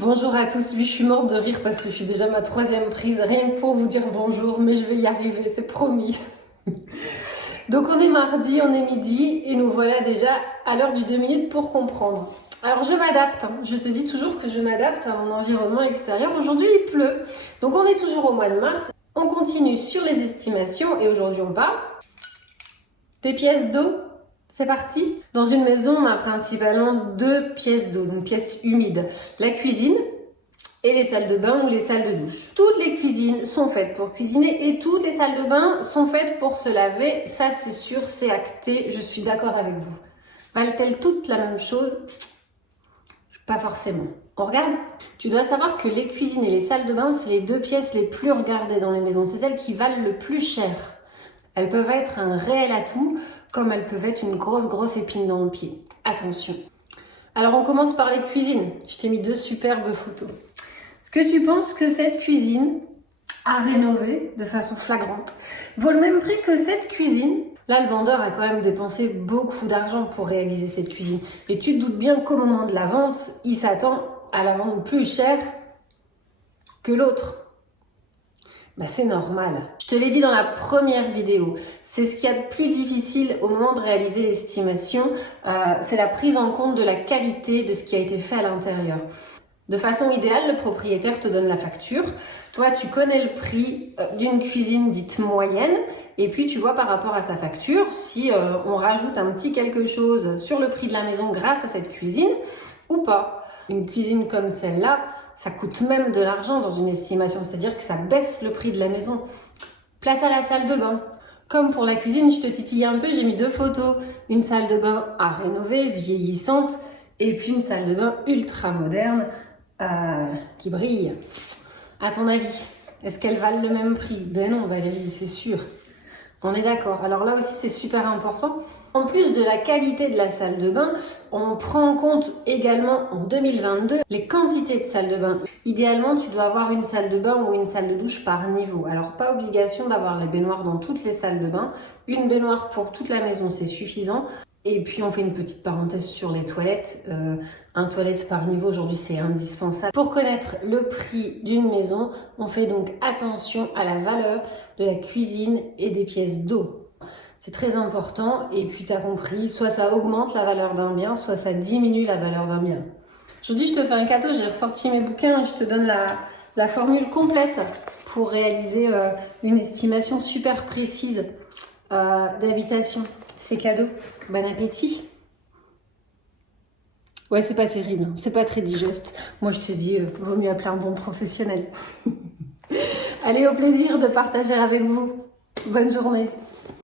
Bonjour à tous, oui je suis morte de rire parce que je suis déjà à ma 3e prise, rien que pour vous dire bonjour, mais je vais y arriver, c'est promis. Donc on est mardi, on est midi et nous voilà déjà à l'heure du 2 minutes pour comprendre. Alors je m'adapte, je te dis toujours que je m'adapte à mon environnement extérieur. Aujourd'hui il pleut, donc on est toujours au mois de mars. On continue sur les estimations et aujourd'hui on parle des pièces d'eau. C'est parti. Dans une maison, on a principalement 2 pièces d'eau, une pièce humide. La cuisine et les salles de bain ou les salles de douche. Toutes les cuisines sont faites pour cuisiner et toutes les salles de bain sont faites pour se laver. Ça, c'est sûr, c'est acté. Je suis d'accord avec vous. Valent-elles toutes la même chose? Pas forcément. On regarde? Tu dois savoir que les cuisines et les salles de bain, c'est les 2 pièces les plus regardées dans les maisons. C'est celles qui valent le plus cher. Elles peuvent être un réel atout, comme elles peuvent être une grosse épine dans le pied. Attention. Alors on commence par les cuisines. Je t'ai mis 2 superbes photos. Est-ce que tu penses que cette cuisine, à rénover de façon flagrante, vaut le même prix que cette cuisine? Là, le vendeur a quand même dépensé beaucoup d'argent pour réaliser cette cuisine. Et tu te doutes bien qu'au moment de la vente, il s'attend à la vendre plus cher que l'autre. Bah, c'est normal. Je te l'ai dit dans la première vidéo, c'est ce qu'il y a de plus difficile au moment de réaliser l'estimation, c'est la prise en compte de la qualité de ce qui a été fait à l'intérieur. De façon idéale, le propriétaire te donne la facture. Toi, tu connais le prix d'une cuisine dite moyenne et puis tu vois par rapport à sa facture si on rajoute un petit quelque chose sur le prix de la maison grâce à cette cuisine ou pas. Une cuisine comme celle-là, ça coûte même de l'argent dans une estimation, c'est-à-dire que ça baisse le prix de la maison. Place à la salle de bain. Comme pour la cuisine, je te titille un peu, j'ai mis 2 photos. Une salle de bain à rénover, vieillissante, et puis une salle de bain ultra moderne qui brille. À ton avis, est-ce qu'elles valent le même prix? Ben non Valérie, c'est sûr. On est d'accord. Alors là aussi, c'est super important. En plus de la qualité de la salle de bain, on prend en compte également en 2022 les quantités de salles de bain. Idéalement, tu dois avoir une salle de bain ou une salle de douche par niveau. Alors, pas obligation d'avoir les baignoires dans toutes les salles de bain. Une baignoire pour toute la maison, c'est suffisant. Et puis, on fait une petite parenthèse sur les toilettes. Un toilette par niveau, aujourd'hui, c'est indispensable. Pour connaître le prix d'une maison, on fait donc attention à la valeur de la cuisine et des pièces d'eau. C'est très important. Et puis, tu as compris, soit ça augmente la valeur d'un bien, soit ça diminue la valeur d'un bien. Aujourd'hui, je te fais un cadeau. J'ai ressorti mes bouquins. Je te donne la formule complète pour réaliser une estimation super précise d'habitation. C'est cadeau. Bon appétit. Ouais, c'est pas terrible, hein. C'est pas très digeste. Moi, je te dis, vaut mieux appeler un bon professionnel. Allez, au plaisir de partager avec vous. Bonne journée.